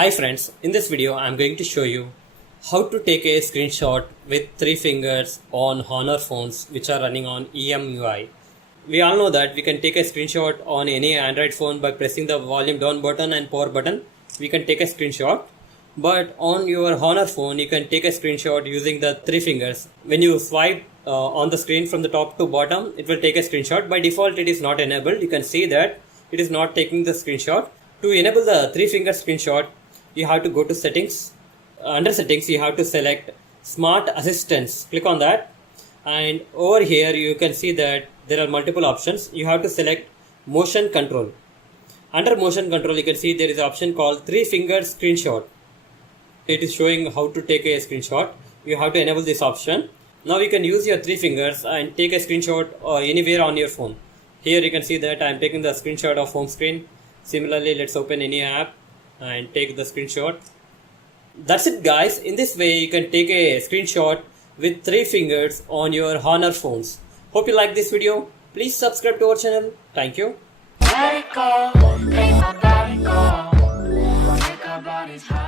Hi friends, in this video I am going to show you how to take a screenshot with 3 fingers on Honor phones which are running on EMUI. We all know that we can take a screenshot on any Android phone by pressing the volume down button and power button. We can take a screenshot, but on your Honor phone you can take a screenshot using the 3 fingers. When you swipe on the screen from the top to bottom, it will take a screenshot. By default it is not enabled. You can see that it is not taking the screenshot. To enable the 3 finger screenshot, you have to go to settings. Under settings you have to select smart assistants. Click on that, and over here you can see that there are multiple options. You have to select motion control. Under motion control you can see there is an option called 3 finger screenshot. It is showing how to take a screenshot. You have to enable this option. Now you can use your 3 fingers and take a screenshot anywhere on your phone. Here you can see that I am taking the screenshot of home screen. Similarly, let's open any app and take the screenshot. That's it guys. In this way you can take a screenshot with 3 fingers on your Honor phones. Hope you like this video. Please subscribe to our channel. Thank you. Let it go, make my body go, make our bodies high.